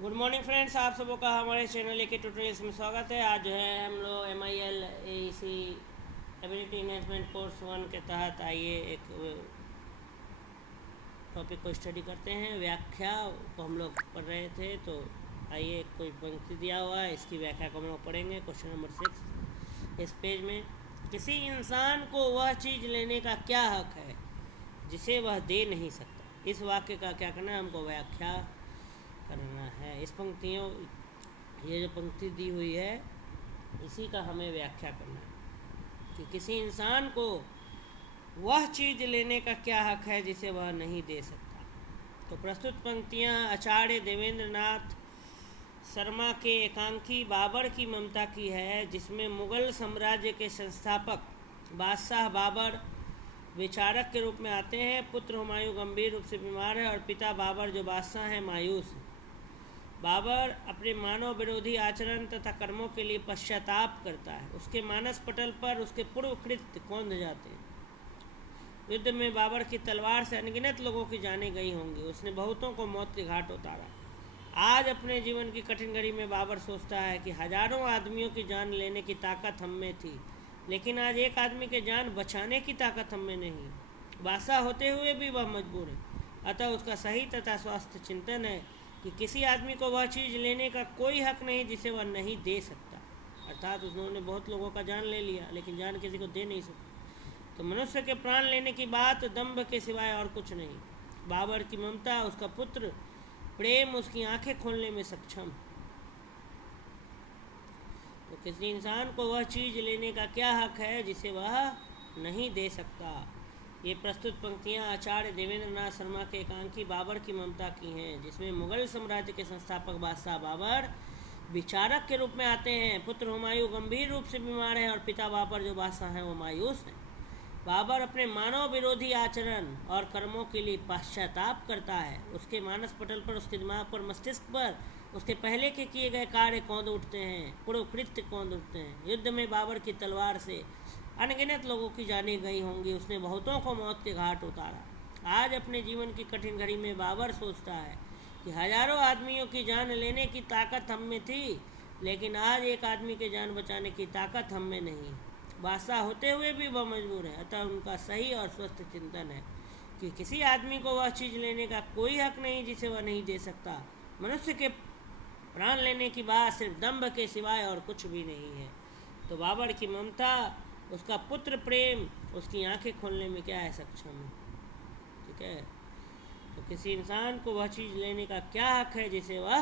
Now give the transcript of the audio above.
Good morning friends, आप सबों का हमारे चैनल के ट्यूटोरियल्स में स्वागत है। आज जो है हम लोग MIL AEC ability enhancement course 1 के तहत आइए एक टॉपिक को स्टडी करते हैं। व्याख्या को हम लोग पढ़ रहे थे, तो आइए कोई पंक्ति दिया हुआ है, इसकी व्याख्या को हम लोग पढ़ेंगे। क्वेश्चन नंबर 6 इस पेज में, किसी इंसान को वह चीज़ लेने का क्या हक है जिसे वह दे नहीं सकता। इस वाक्य का क्या करना है, हमको व्याख्या करना है। इस पंक्तियों, ये जो पंक्ति दी हुई है, इसी का हमें व्याख्या करना है कि किसी इंसान को वह चीज़ लेने का क्या हक है जिसे वह नहीं दे सकता। तो प्रस्तुत पंक्तियाँ आचार्य देवेंद्र नाथ शर्मा के एकांकी बाबर की ममता की है, जिसमें मुग़ल साम्राज्य के संस्थापक बादशाह बाबर विचारक के रूप में आते हैं। पुत्र हुमायूं गंभीर रूप से बीमार है और पिता बाबर जो बादशाह हैं मायूस हैं। बाबर अपने मानव विरोधी आचरण तथा कर्मों के लिए पश्चाताप करता है। उसके मानस पटल पर उसके पूर्व कृत्य कौंध जाते हैं। युद्ध में बाबर की तलवार से अनगिनत लोगों की जानें गई होंगी। उसने बहुतों को मौत के घाट उतारा। आज अपने जीवन की कठिन घड़ी में बाबर सोचता है कि हजारों आदमियों की जान लेने की ताकत हम में थी, लेकिन आज एक आदमी की जान बचाने की ताकत हम में नहीं। बादशाह होते हुए भी वह मजबूर है। अतः उसका सही तथा स्वस्थ चिंतन है कि किसी आदमी को वह चीज़ लेने का कोई हक नहीं जिसे वह नहीं दे सकता। अर्थात उन्होंने बहुत लोगों का जान ले लिया, लेकिन जान किसी को दे नहीं सकता। तो मनुष्य के प्राण लेने की बात दंभ के सिवाय और कुछ नहीं। बाबर की ममता, उसका पुत्र प्रेम उसकी आंखें खोलने में सक्षम। तो किसी इंसान को वह चीज़ लेने का क्या हक है जिसे वह नहीं दे सकता। ये प्रस्तुत पंक्तियाँ आचार्य देवेंद्र नाथ शर्मा के एकांकी बाबर की ममता की हैं, जिसमें मुग़ल साम्राज्य के संस्थापक बादशाह बाबर विचारक के रूप में आते हैं। पुत्र हुमायूं गंभीर रूप से बीमार है और पिता बाबर जो बादशाह हैं वो मायूस हैं। बाबर अपने मानव विरोधी आचरण और कर्मों के लिए पश्चाताप करता है। उसके मानस पटल पर, उसके दिमाग पर, मस्तिष्क पर उसके पहले के किए गए कार्य कौंध उठते हैं, पूर्व कृत्य कौंध उठते हैं। युद्ध में बाबर की तलवार से अनगिनत लोगों की जानी गई होंगी। उसने बहुतों को मौत के घाट उतारा। आज अपने जीवन की कठिन घड़ी में बाबर सोचता है कि हजारों आदमियों की जान लेने की ताकत हम में थी, लेकिन आज एक आदमी की जान बचाने की ताकत हम में नहीं। बादशाह होते हुए भी वह मजबूर है। अतः उनका सही और स्वस्थ चिंतन है कि किसी आदमी को वह चीज़ लेने का कोई हक नहीं जिसे वह नहीं दे सकता। मनुष्य के प्राण लेने की बात सिर्फ दंभ के सिवाय और कुछ भी नहीं है। तो बाबर की ममता, उसका पुत्र प्रेम उसकी आंखें खोलने में क्या है, सक्षम है। ठीक है। तो किसी इंसान को वह चीज़ लेने का क्या हक है जिसे वह